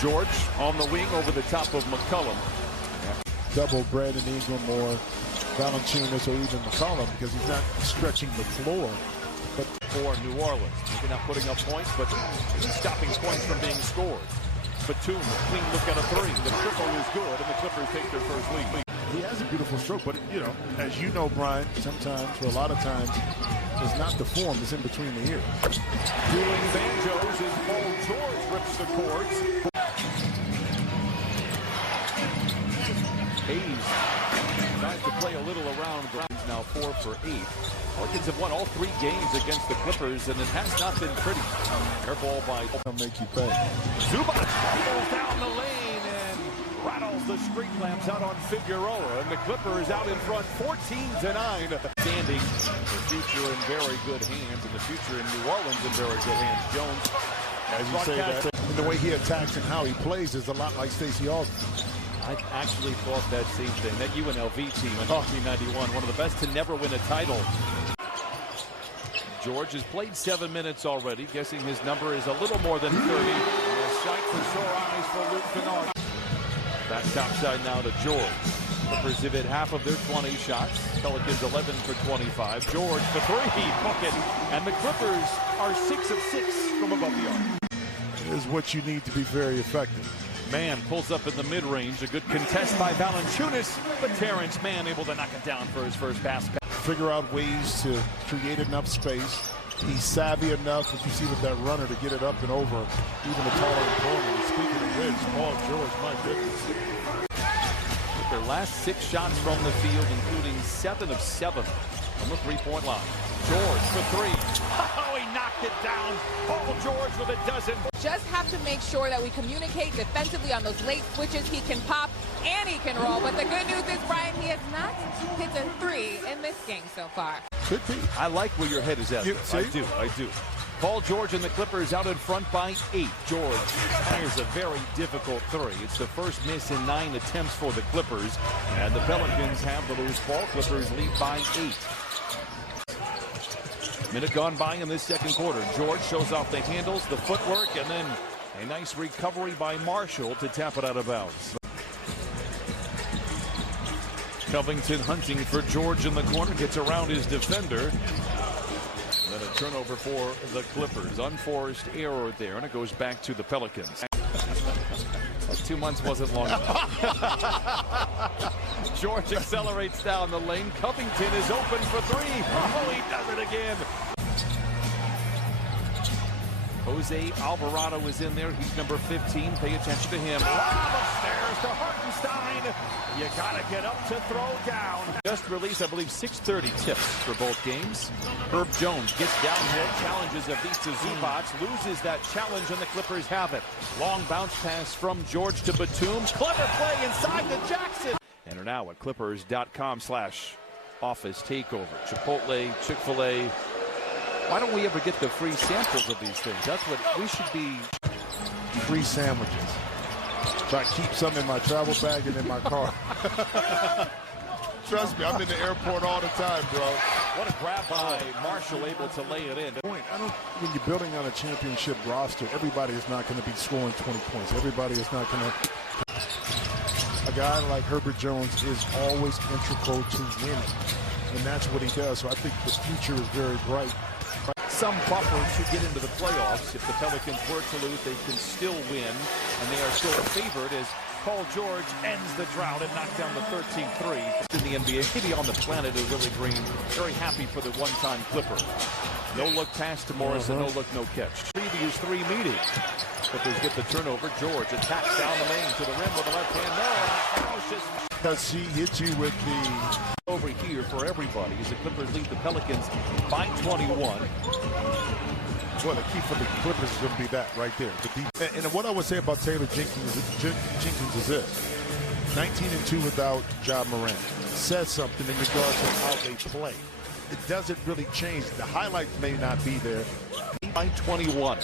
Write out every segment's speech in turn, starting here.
George on the wing over the top of McCollum. Double Brandon Ingram or Valanciunas or even McCollum because he's not stretching the floor. But for New Orleans, maybe not putting up points, but stopping points from being scored. Batum, clean look at a three. The triple is good, and the Clippers take their first lead. He has a beautiful stroke, but, you know, as you know, Brian, sometimes, or a lot of times, it's not the form, it's in between the ears. Dueling banjos as Paul George rips the chords. Hayes tries to play a little around. Brown's now 4 for 8. Pelicans have won all 3 games against the Clippers, and it has not been pretty. Air ball by... They'll make you pay. Zubac falls down the lane and rattles the street lamps out on Figueroa, and the Clippers out in front 14-9. Standing, the future in very good hands, and the future in New Orleans in very good hands. Jones, as you say that, and the way he attacks and how he plays is a lot like Stacey Aldridge. I actually thought that same thing. That UNLV team in 1991, one of the best to never win a title. George has played 7 minutes already. Guessing his number is a little more than 30. A sight for sore eyes for Luke Kennard. Back topside now to George. Clippers have hit half of their 20 shots. Pelicans 11 for 25. George for 3. Bucket. And the Clippers are 6 of 6 from above the arc. Is what you need to be very effective. Mann pulls up in the mid-range. A good contest by Valanciunas, but Terrence Mann able to knock it down for his first pass. Figure out ways to create enough space. He's savvy enough, as you see with that runner, to get it up and over even a taller opponent. Speaking of which, Paul George, my goodness. With their last 6 shots from the field, including 7 of 7 from the three-point line. George for 3. Oh, he knocked it down. Paul George with a dozen. Just have to make sure that we communicate defensively on those late switches. He can pop and he can roll. But the good news is, Brian, he has not hit a 3 in this game so far. Could be. I like where your head is at. I do. Paul George and the Clippers out in front by 8. George fires a very difficult 3. It's the first miss in 9 attempts for the Clippers. And the Pelicans have the loose ball. Clippers lead by 8. Minute gone by in this second quarter. George shows off the handles, the footwork, and then a nice recovery by Marshall to tap it out of bounds. Covington hunting for George in the corner, gets around his defender. Then a turnover for the Clippers. Unforced error there, and it goes back to the Pelicans. 2 months wasn't long enough. George accelerates down the lane. Covington is open for 3. Oh, he does it again. Jose Alvarado is in there. He's number 15. Pay attention to him. Lob upstairs to Hartenstein. You gotta get up to throw down. Just released, I believe, 6:30 tips for both games. Herb Jones gets downhill, challenges Ivica Zubac, loses that challenge, and the Clippers have it. Long bounce pass from George to Batum. Clever play inside to Jackson. And are now at clippers.com/office takeover. Chipotle, Chick-fil-A. Why don't we ever get the free samples of these things? That's what we should be. Free sandwiches. So I keep some in my travel bag and in my car. Trust me, I'm in the airport all the time, bro. What a grab by Marshall, able to lay it in. When you're building on a championship roster, everybody is not going to be scoring 20 points. Everybody is not going to. A guy like Herbert Jones is always integral to winning, and that's what he does. So I think the future is very bright. Some buffer to get into the playoffs. If the Pelicans were to lose, they can still win, and they are still a favorite as Paul George ends the drought and knocks down the 13-3 in the NBA. Maybe on the planet is Willie Green. Very happy for the one-time Clipper. No look pass to Morris and no look, no catch. Previous 3 meetings. Clippers get the turnover. George attacks down the lane to the rim with the left hand. Does she hit you with the... Over here for everybody as the Clippers lead the Pelicans by 21. Well, the key for the Clippers is going to be that right there. And what I would say about Taylor Jenkins is this. 19-2 without Ja Morant. Says something in regards to how they play. It doesn't really change. The highlights may not be there. By 21.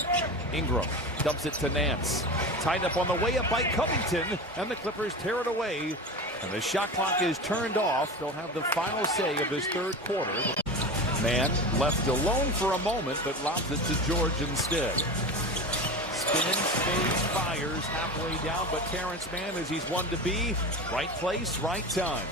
Ingram dumps it to Nance. Tied up on the way up by Covington, and the Clippers tear it away. And the shot clock is turned off. They'll have the final say of this third quarter. Mann left alone for a moment, but lobs it to George instead. spins, fades, fires halfway down, but Terrence Mann, as he's one to be, right place, right time.